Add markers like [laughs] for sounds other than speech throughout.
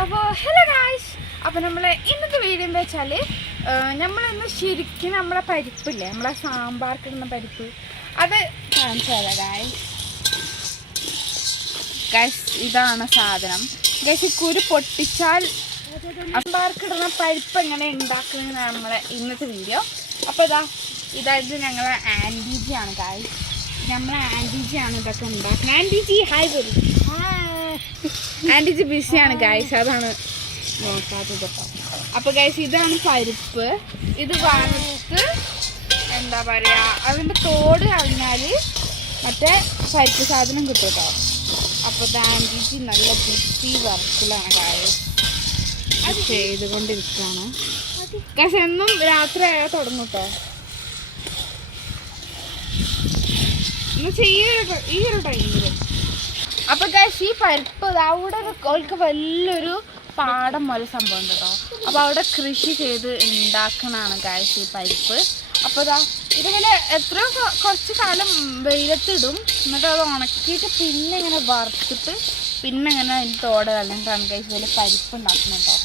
അപ്പോൾ hello guys അപ്പോൾ നമ്മൾ ഇന്നത്തെ വീഡിയോ എന്താ വെച്ചാൽ നമ്മളിന്ന് ശരിക്കും നമ്മളെ പരിപ്പില്ലേ നമ്മളെ സാമ്പാർക്ക് ഇടുന്ന പരിപ്പ് അത് കാണിച്ചു ഗായ്സ് ഗൈസ് ഇതാണ് സാധനം. ഗൈസ് ഈ കുരു പൊട്ടിച്ചാൽ സാമ്പാർക്ക് ഇടുന്ന പരിപ്പ് എങ്ങനെ ഉണ്ടാക്കുന്ന നമ്മളെ ഇന്നത്തെ വീഡിയോ അപ്പോൾ ഇതാ ഇതായത് ഞങ്ങളെ ആന്റി ആണ് ഗായ്സ് നമ്മളെ ആന്റി ആണ് ഇതൊക്കെ ഉണ്ടാക്കുന്നത്. ആന്റി ജി ഹായ് വരും ആന്റി ജി ബിസിയാണ് ഗായ്സ് അതാണ് കേട്ടോ അപ്പോൾ ഗൈസ് ഇതാണ് പരിപ്പ്. ഇത് വാങ്ങിച്ച് എന്താ പറയുക അതിന്റെ തോട് കളഞ്ഞാൽ മറ്റേ പരിപ്പ് സാധനം കിട്ടും കേട്ടോ. അപ്പോൾ ഇത് നല്ല ബിസി വർക്കിലാണ് ഗൈസ് അത് ചെയ്തുകൊണ്ടിരിക്കുകയാണ്. ഗൈസ് എന്നും രാത്രി ആയാൽ തുടങ്ങും കേട്ടോ. എന്നുവെച്ചാൽ ഈ ഒരു ഈ അപ്പൊ ഗൈസ് ഈ പരിപ്പ് ദാ അവിടെ ഒരു ഓൾക്ക് വലിയൊരു പാടം പോലെ സംഭവം ഉണ്ട് കേട്ടോ അപ്പൊ അവിടെ കൃഷി ചെയ്ത് ഉണ്ടാക്കണാണ് ഗൈസ് ഈ പരിപ്പ് അപ്പൊ ദാ ഇതിങ്ങനെ എത്രയോ കൊ- കുറച്ച് കാലം വെയിലത്തിടും എന്നിട്ട് അത് ഉണക്കിയിട്ട് പിന്നെ ഇങ്ങനെ വറുത്തിട്ട് പിന്നെ ഇങ്ങനെ അതിന് തോട കളഞ്ഞിട്ടാണ് ഗൈസ് ഇതിൽ പരിപ്പ് ഉണ്ടാക്കുന്നത് കേട്ടോ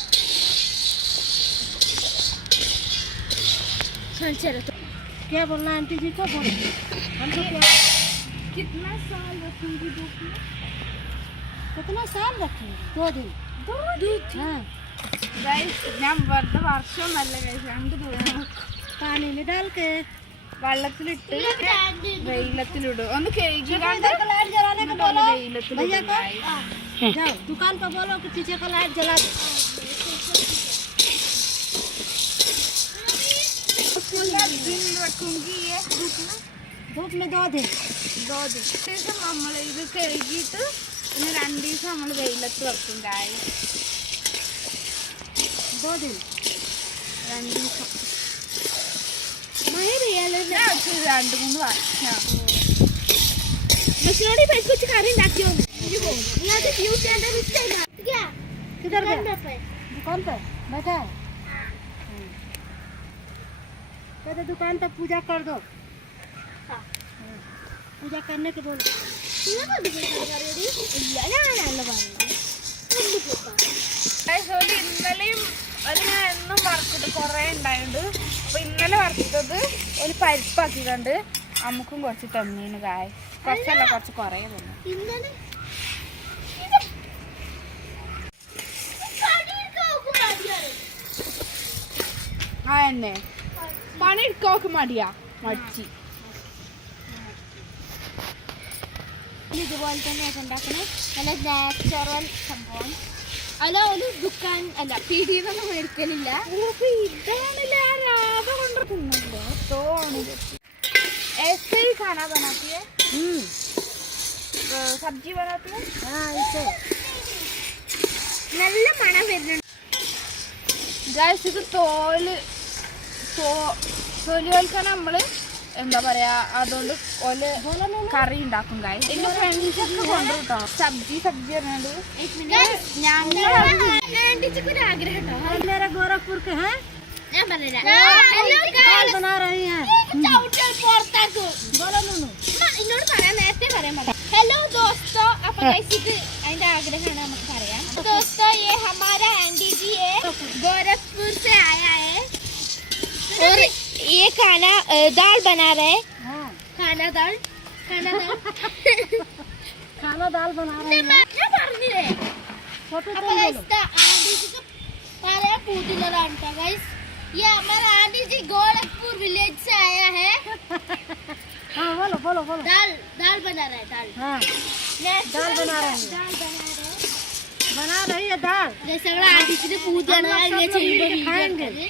क्या बोलना है आंटी जी को बोल हमको क्या कितना साल रखूंगी धूप में कितना साल रखे दो दिन हाँ ഗൈസ് ഞാൻ വെറുതെ വർഷമൊന്നല്ല ഗൈസ് രണ്ട് ദിവസം पानी में डाल के വെള്ളത്തിലിട്ട് വെയിലത്തിലിടും ഒന്ന് കഴുകിക്കാണ്ട് का लाइट जलाने को എന്നിട്ട് बोलो വെയിലത്തിലിടും भैया को guys. जाओ दुकान पर बोलो कि पीछे का लाइट जला दो पूरा दिन रखूंगी ये धूप में धूप में दो दिन दो दिन ശേഷം നമ്മൾ ഇത് കഴുകിയിട്ട് പിന്നെ രണ്ട് ദിവസം നമ്മൾ വെയിലത്ത് വെക്കും ഗായ് दो दिन രണ്ട് ദിവസം मैं रियल ഞാൻ വെച്ചത് രണ്ട് മൂന്ന് വർഷം मशीनोड़ी पे कुछ करें डाकियों यहाँ से व्यू के अंदर इससे क्या किधर गया दुकान पे बैठा है हम्म। कहते दुकान पे पूजा कर दो हाँ। पूजा करने के बोलो ഗായ്സ് ഒരു ഇന്നലെയും അത് ഞാൻ എന്നും വറുത്തിട്ട് കുറേ ഉണ്ടായിട്ടുണ്ട്. അപ്പോൾ ഇന്നലെ വറുത്തത് ഒരു പരിപ്പാക്കിയിട്ടുണ്ട്. അമ്മക്കും കുറച്ച് തന്നീന് കായ് കുറച്ചല്ല കുറച്ച് കുറേ തന്നു. ആ എന്നെ. പണി എടുക്കാൻ മടിയാ. മടിച്ച്. ഇതുപോലെ തന്നെയാണ് ഉണ്ടാക്കുന്നത് നല്ല നാച്ചുറൽ സംഭവം അല്ല ഒരു ദുക്കാൻ അല്ല പീടിയെന്നൊന്നും മേടിക്കലില്ല ഇതാണല്ലേ ആ രാധ കൊണ്ട് തിന്നല്ലോ തോണി ऐसे ही खाना बनाती है अ, सब्जी बनाती है हाँ इसे നല്ല മണം വരുന്നുണ്ട് ഗായ്സ് ഇത് തോല് തോ- തൊലി വൽക്കാൻ നമ്മള് എന്താ പറയാ അതുകൊണ്ട് ഓൽ കറി ഉണ്ടാക്കും കായ് എന്റെ ഫ്രണ്ട്സൊക്കെ കൊണ്ടു കേട്ടോ സബ്ജി സബ്ജി പറഞ്ഞത് ഞങ്ങൾ ഹലോ ദോസ്തോ. അപ്പൊ हाँ। [laughs] खाना दाल बना रहे हैं। खाना दाल? खाना दाल? खाना दाल बना रहे हैं। क्या मार भी रहे। फ़ोटो तो ले लो आंटी जी का पारे पूरी लगा आंटा गाइस ये हमारा आंटी जी गोरखपुर विलेज से आया है। [laughs] हाँ बोलो बोलो बोलो। दाल दाल बना रहे है दाल। हाँ। दाल बना रहे है। दाल बना रहा है। बना रही है दाल? जैसे आंटी जी ने पूजा खाएँगे।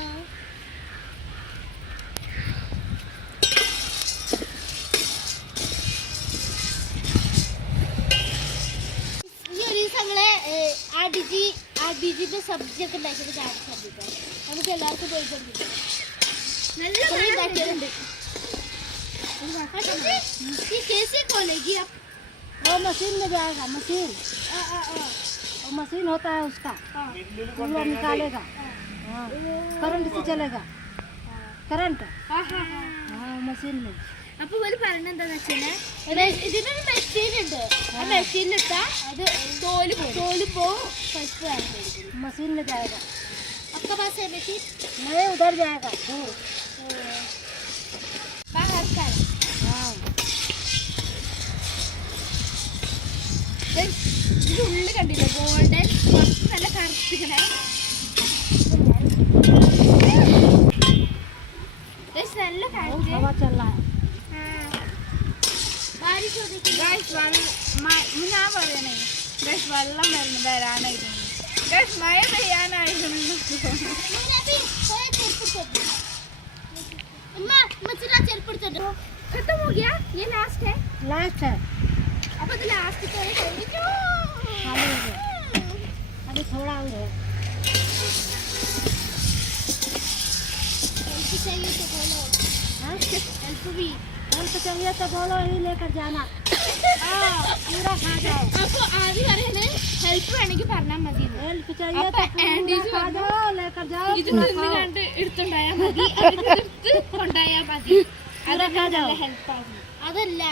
ഡിജിന്റെ സബ്ജി ഒക്കെ ഉണ്ടാക്കിയത് കാണിച്ചു തന്നിട്ടോ നമുക്ക് എല്ലാവർക്കും പോയി തന്നിട്ടോ കുറേ ഉണ്ടാക്കിയതുണ്ട് अच्छा, ये कैसे खोलेगी आप वो मशीन में जाएगा मशीन आ, आ, आ, वो मशीन होता है उसका हाँ। वो निकालेगा हाँ करंट से चलेगा करंट ആ, ആ, ആ. हाँ मशीन में അപ്പൊ ഇവര് പറഞ്ഞെന്താന്ന് വെച്ചാല് ഇതിനൊരു മെഷീൻ ഉണ്ട് ആ മെഷീനിലിട്ടാ അത് തോല് പോകും തോല് പോവും പൈപ്പ് ആയിരിക്കും मशीन में जाएगा आपका पास है मशीन नहीं उधर जाएगा दूर बाहर का है। हाँ Then ഇതിന്റെ ഉള്ളിൽ കണ്ടില്ലേ ഗോൾഡൻ കുറച്ച് നല്ല കറുത്തിക്കണേ గైస్ వాళ్ళు మా మునా వాళ్ళని గైస్ వాళ్ళ మేము వేరే అనేది గైస్ మాయ భయ్యాన खत्म हो गया ये लास्ट है लास्ट है अब तो लास्ट तो है अभी थोड़ा और है चाहिए तो बोलो हाँ एल्पी भी हेल्प चाहिए तो बोलो ही लेकर जाना हाँ पूरा खा जाओ അപ്പോൾ ആദ്യം പറയണേ ഹെൽപ്പ് വേണമെങ്കിൽ പറഞ്ഞാൽ മതി हेल्प चाहिए अप्पा, तो एंडी पूरा जी खा वरना- जाओ लेकर जाओ ഇത് पूरा നിന്ന് खाओ। കണ്ട് എടുത്തുണ്ടായാൽ മതി അതിന് എടുത്ത് കൊണ്ടായാൽ മതി അതൊക്കെ നല്ല ജാവോ. ഹെൽപ്പ് ആകും അതല്ല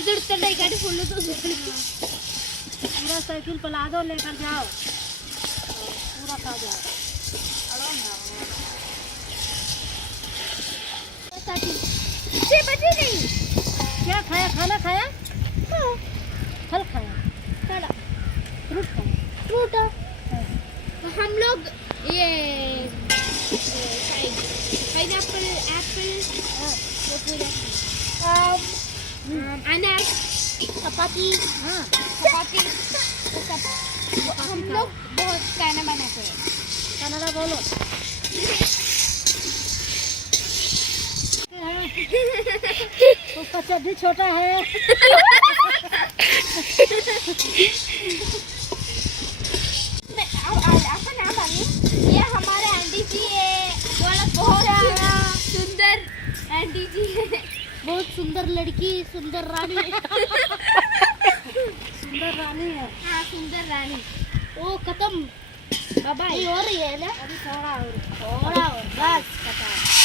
ഇത് എടുത്തുണ്ടായിക്കാട്ട് ഫുള്ള് पूरा साइकिल पर ला दो लेकर जाओ पूरा खा जाओ बचे नहीं क्या खाया खाना खाया? हाँ, फल खाया। चलो फ्रूट खाया। फ्रूट? हाँ। हम लोग ये पाइन एप्पल एप्पल वो अनार चपाती हाँ चपाती हम लोग बहुत खाना बनाते हैं। कन्नड़ा बोलो। उसका चड्डी छोटा है। ये हमारे आंटी जी है। बहुत सुंदर आंटी जी है। बहुत सुंदर लड़की सुंदर रानी। सुंदर रानी है। हाँ सुंदर रानी। ओ खत्म। बाबा ये हो रही है ना? अभी थोड़ा और। थोड़ा और बस यही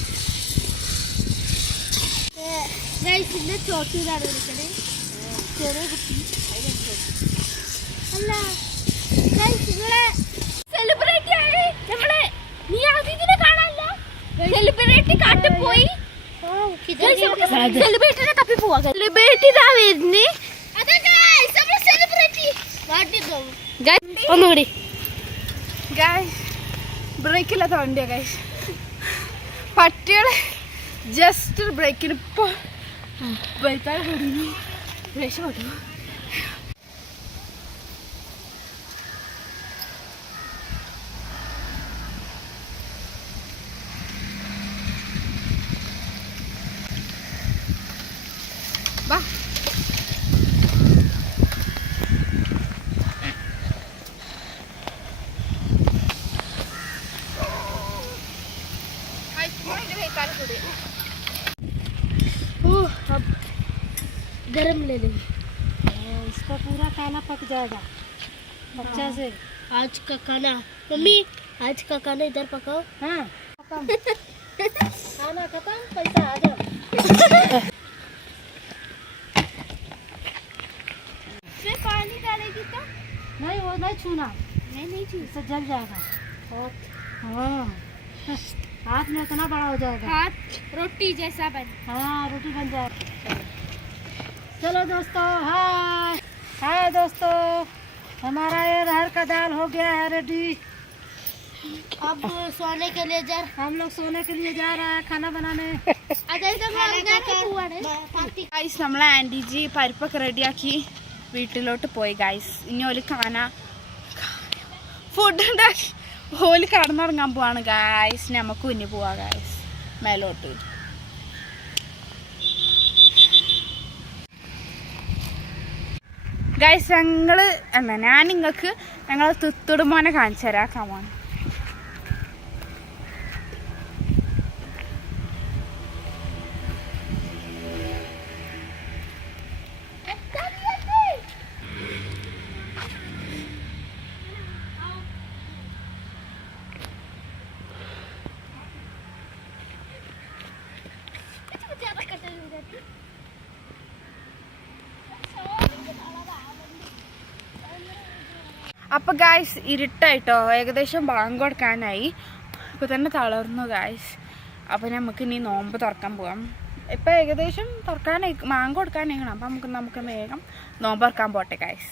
ഗൈസ് ഇന്ന് ചോട്ടൂരാണ് വിളിക്കണേ ചെറിയ കുട്ടി. അല്ല ഗൈസ് ഇവിടെ സെലിബ്രേറ്റ് ആണ് നമ്മളെ നീ ആദ്യത്തിനെ കാണാനല്ല? സെലിബ്രിറ്റി കാട്ടിൽ പോയി. സെലിബ്രേറ്റിനെ തപ്പി പോവാ. സെലിബ്രിറ്റി ഇതാ വരുന്നേ. ഒന്നുകൂടി ബ്രേക്കില്ലാത്ത വണ്ടിയാ ഗൈസ് പട്ടികളെ ജസ്റ്റ് ബ്രേക്കിന് ഇപ്പോൾ വരുത്താൻ കൂടി രക്ഷപ്പെട്ടു गरम ले लेंगे। इसका पूरा खाना पक जाएगा। अच्छा से। आज का खाना मम्मी आज का खाना इधर पकाओ। हाँ। खाना खत्म पैसा आ जाओ। पानी डालेगी तो? नहीं वो नहीं छूना। मैं नहीं थी इससे जल जाएगा। हाँ। हाथ में इतना बड़ा हो जाएगा। हाथ रोटी जैसा बन। हाँ रोटी बन जाएगा। चलो दोस्तों हाय हाय दोस्तों हमारा ये अरहर का दाल हो गया है रेडी अब सोने के लिए जर हम लोग सोने के लिए जा [laughs] रहे हैं खाना बनाने അതായത് നമ്മൾ പോവാണ് ഗൈസ് നമ്മളെ ആൻറ്റി ജി പരിപ്പൊക്കെ റെഡിയാക്കി വീട്ടിലോട്ട് പോയി ഗൈസ് ഇനി ഓല് കാന ഫുഡ് ഉണ്ടാക്കി ഓല് കടന്നുറങ്ങാൻ പോവാണ് ഗൈസ് നമുക്ക് കുഞ്ഞു പോവാ ഗൈസ് മേലോട്ട് ഗൈസ് ഞങ്ങൾ എന്താ ഞാൻ നിങ്ങൾക്ക് ഞങ്ങൾ തുത്തുടുമോനെ കാണിച്ചു തരാം കമോൺ അപ്പോൾ ഗായ്സ് ഇരുട്ടായിട്ടോ. ഏകദേശം ബാങ്ക് കൊടുക്കാനായി. ഇപ്പോൾ തന്നെ തളർന്നു ഗായ്സ് അപ്പോൾ നമുക്ക് ഇനി നോമ്പ് തുറക്കാൻ പോകാം ഇപ്പോൾ ഏകദേശം തുറക്കാനായി മാങ്ങ കൊടുക്കാനായിക്കണം. അപ്പോൾ നമുക്ക് നമുക്ക് വേഗം നോമ്പ് തുറക്കാൻ പോട്ടെ ഗായ്സ്